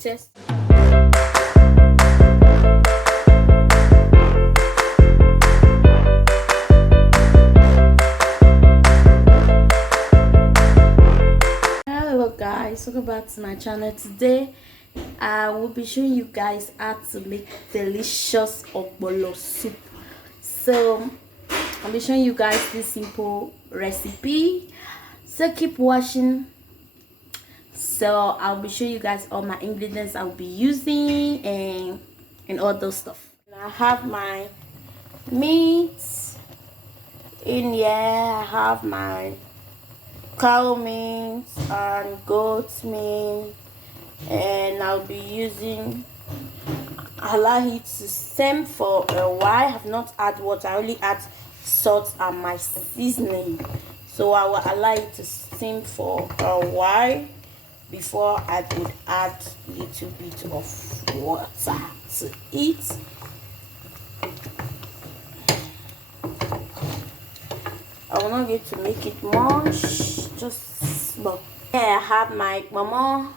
test. Hello guys, welcome back to my channel. Today I will be showing you guys how to make delicious ogbono soup. So I'll be showing you guys this simple recipe, so keep watching. So I'll be showing you guys all my ingredients I'll be using and all those stuff. I have my meat in here. I have my cow meat and goat meat, and I'll be using, allow it to simmer for a while. I have not add water, I only add salt and my seasoning. So I will allow it to simmer for a while before I would add a little bit of water to it. I will not get to make it much, just small. Here I have my mama,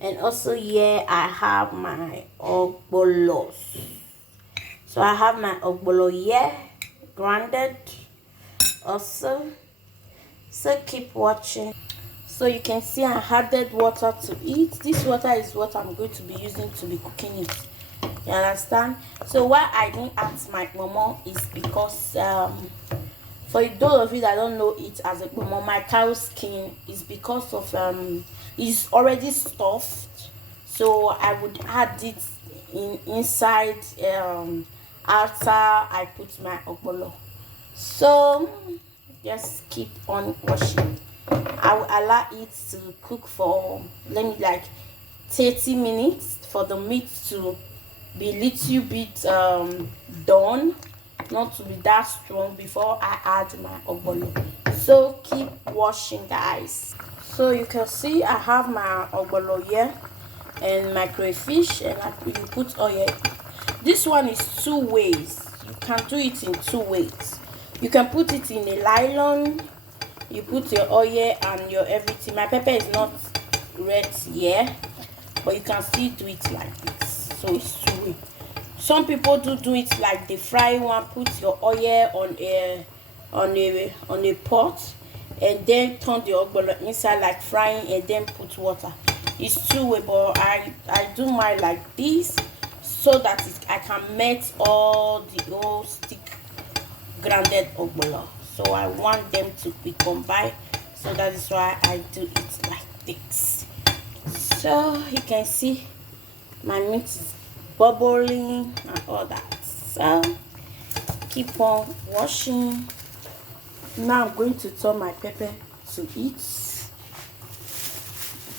and also here I have my ogbono. So I have my ogbono here, grounded also. So keep watching. So you can see I added water to it. This water is what I'm going to be using to be cooking it. You understand? So why I didn't add my mama is because for those of you that don't know it as a mama, my cow skin is because of it's already stuffed. So I would add it inside after I put my ogbono. So just keep on washing. I will allow it to cook for, let me, like 30 minutes for the meat to be a little bit done, not to be that strong, before I add my ogbono. So keep washing guys. So you can see I have my ogbono here and my crayfish, and you put oil. This one is two ways. You can do it in two ways. You can put it in a nylon. You put your oil and your everything. My pepper is not red here, but you can still do it like this. So it's two way. Some people do it like the fry one. Put your oil on a pot and then turn the ogbono inside like frying, and then put water. It's two way, but I do mine like this so that I can melt all the whole stick grounded ogbono. So I want them to be combined, so that is why I do it like this. So you can see my meat is bubbling and all that. So keep on washing. Now I'm going to turn my pepper to it.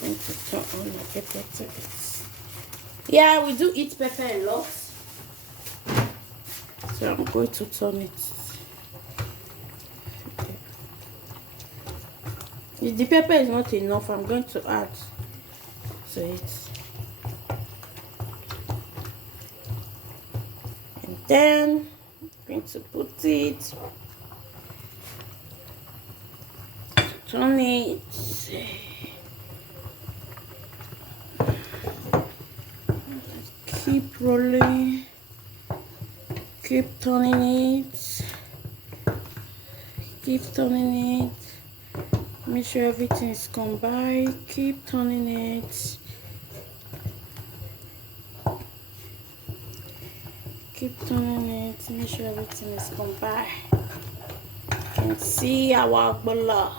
I'm going to turn on my pepper to it. Yeah, we do eat pepper a lot, so I'm going to turn it. If the pepper is not enough, I'm going to add to it. And then I'm going to put it, turn it. Keep rolling. Keep turning it. Keep turning it. Make sure everything is combined. Keep turning it. Keep turning it. Make sure everything is combined. You can see our ogbono.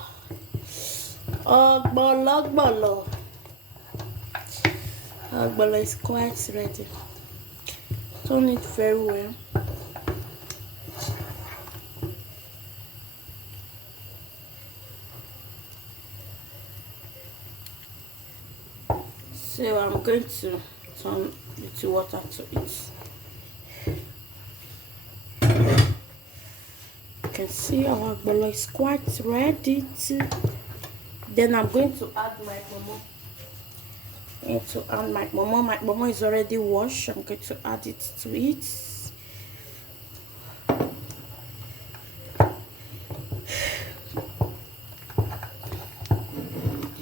Ogbono. Ogbono is quite ready. Turn it very well. So I'm going to turn little water to it. You can see our ogbono is quite ready to. Then I'm going to add my momo. I'm going to add my momo. My momo is already washed. I'm going to add it to it.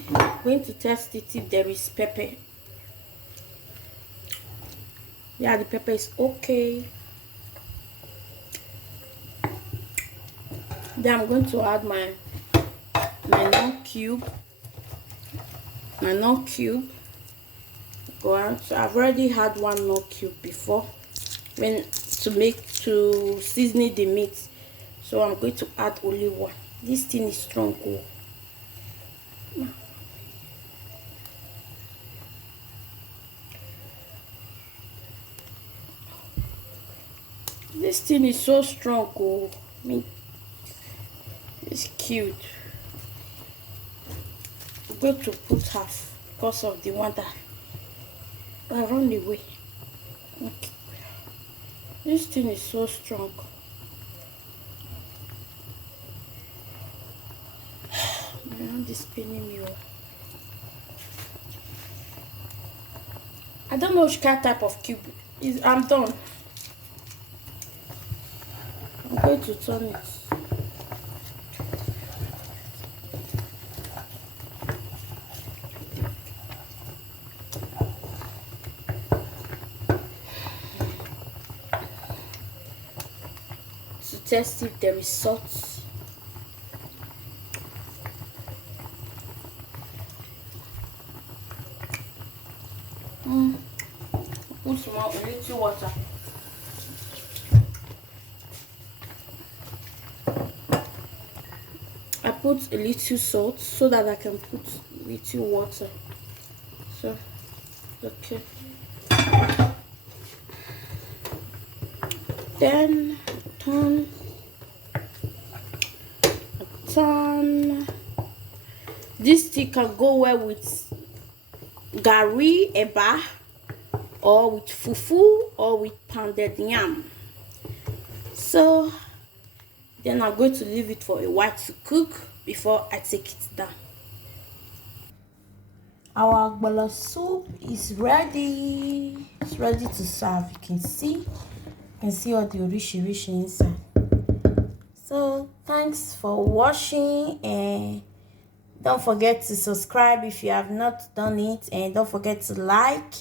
I'm going to test it if there is pepper. Yeah, the pepper is okay. Then I'm going to add my non cube. My non cube. Go on. So I've already had one non cube before when to season the meat. So I'm going to add only one. This thing is strong. Oh. This thing is so strong. Oh. I mean, it's cute. I'm going to put half because of the one that I run away. Okay. This thing is so strong. My hand is spinning me. I don't know which kind type of cube is. I'm done. I'm going to turn it. To test if there is salt. Put small, a little water. I put a little salt so that I can put a little water. So, okay. Then turn. This tea can go well with gari, eba, or with fufu, or with pounded yam. So then I'm going to leave it for a while to cook before I take it down. Our ogbono soup is ready. It's ready to serve. You can see all the orishi inside. So thanks for watching, and don't forget to subscribe if you have not done it, and don't forget to like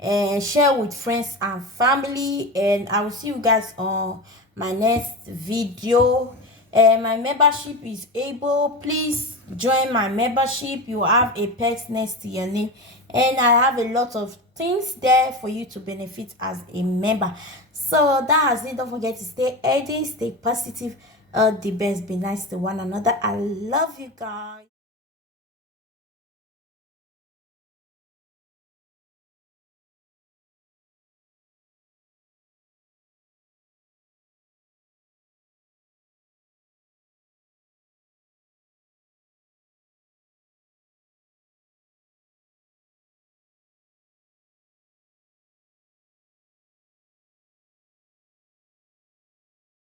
and share with friends and family, and I will see you guys on my next video. My membership is able. Please join my membership. You have a pet next to your name, and I have a lot of things there for you to benefit as a member. So that's it. Don't forget to stay healthy, stay positive, the best, be nice to one another. I love you guys.